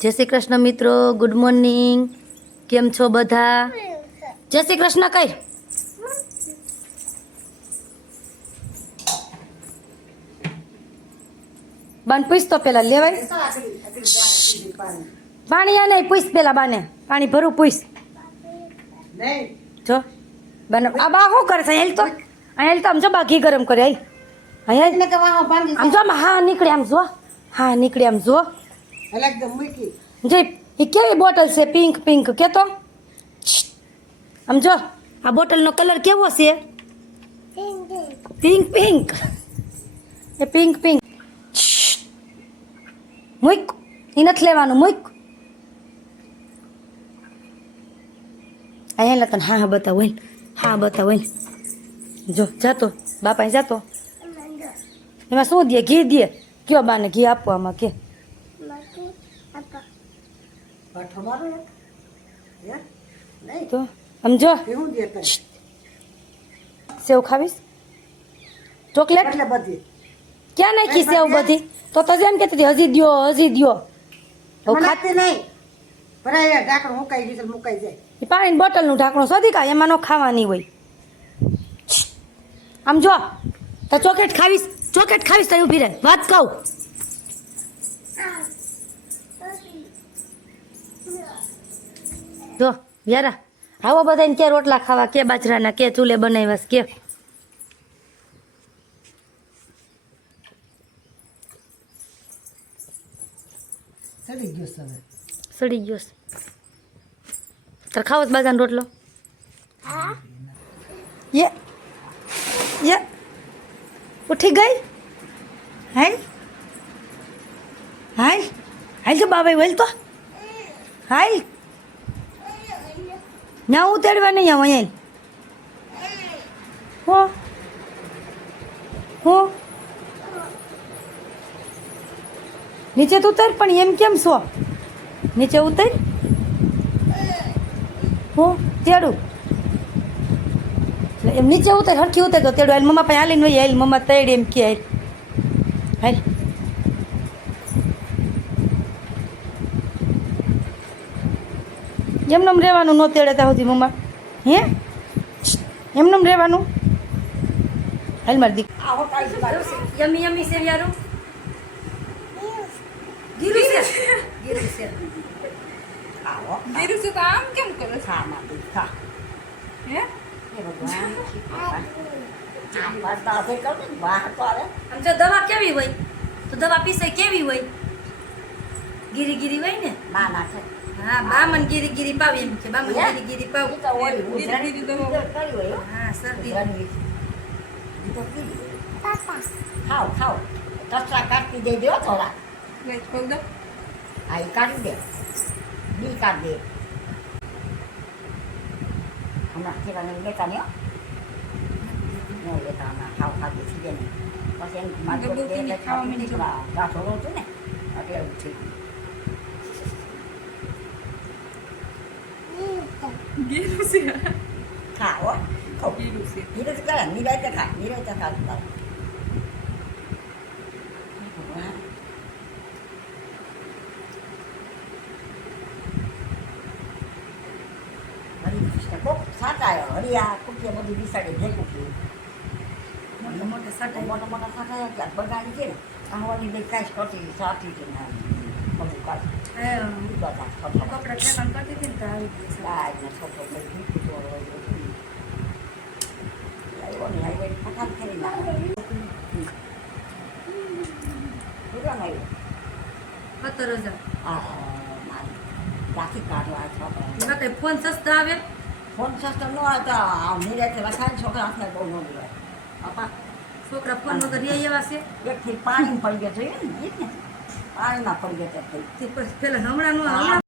જય શ્રી કૃષ્ણ મિત્રો, good morning. કેમ છો બધા? જય શ્રી કૃષ્ણ કઈ બાન પૂછ તો પેલા લેવાય પાણી આ નહીં પૂછ પેલા બાને પાણી ભરું પૂછ જો બન આ બા શું કરે છે હેલ તો આમ જો બા ઘી ગરમ કરે આમ જો હા નીકળે આમ જો હા નીકળે આમ જો જે એ કેવી બોટલ છે પિંક પિંક કેતો આમ જો આ બોટલનો કલર કેવો છે પિંક પિંક એ પિંક પિંક મૂક એ નથી લેવાનું મૂક અહીંયા તને હા બતાવો હા બતાવો જો જાતો બાપા જાતો એમાં શું દે ઘી દે કયો બાને ઘી આપો આમાં કે તો સમજો સેવ ખાવીશ ચોકલેટ ક્યાં નાખી સેવ બધી તો એમ કહેતી હતી હજી દ્યો પાણીની બોટલનું ઢાંકણું શોધી કાઢ એમાં નો ખાવાની હોય આમ જો તો ચોકલેટ ખાવીશ તો ઊભી રહે વાત કહું જો યારા આવો બધાને કે રોટલા ખાવા કે બાજરાના કે ચૂલે બનાવ્યા કે સડી ગયો તાર ખાવો જ બાજરાનો રોટલો યે ઉઠી ગઈ હાલ હાલ હાલ તો બાબા વેલ તો હાલ ના ઉતારવા નહીં આવ અહીંયા હો નીચે તો ઉતાર પણ એમ કેમ છો નીચે ઉતાર હો તેડું એમ નીચે ઉતાર હરખી ઉતાર તો તેડું હાલ મમ્મા પાસે હાલીને વહી હાલ મમ્મા તેડ એમ કે હાલ હાલ એમનેમ રહેવાનું ન તેડે ત્યાં સુધી મમ્મા હે એમનેમ રહેવાનું હાલ મારી દીક યમી યમી છે યારું ગીરું છે તો આમ કેમ કરો હે આમ જો દવા કેવી હોય તો દવા પીસે કેવી હોય ગીરી ગીરી હોય ને હા બામન ગીરી ગીરી પાવ એમ કે બામન ગીરી ગીરી પાવ હા શરદી ખાવ કચરા કાઢી દે દો થોડા આ કાઢી દે બી કાઢી દે હમણાં કેવા લેતા નહીં ન લેતા હમણાં ખાવ ખાધી થઈ જાય ને પછી એમ ગાંઠો હતું ને એટલે એવું થઈ ખાઓ ગીરું કરે નિરાયતે ખા સાટા હરિયા કુકીએ બધું બિસાડી ભેગું થયું મોટા સાટા ત્યાં બગાડી છે ને આવાની બે કાંઈ કરતી સાટી છે ને બધું કાઢી ફોન સસ્તા આવે ફોન સસ્તો ન આવતા નિરાતે લખાય છોકરા હાથને બહુ ન દેવાય છોકરા ફોન વગર એવા છે એકથી પાણી પડી ગયા જોઈએ ને પાણીમાં પડી ગયા પેલા હમણાં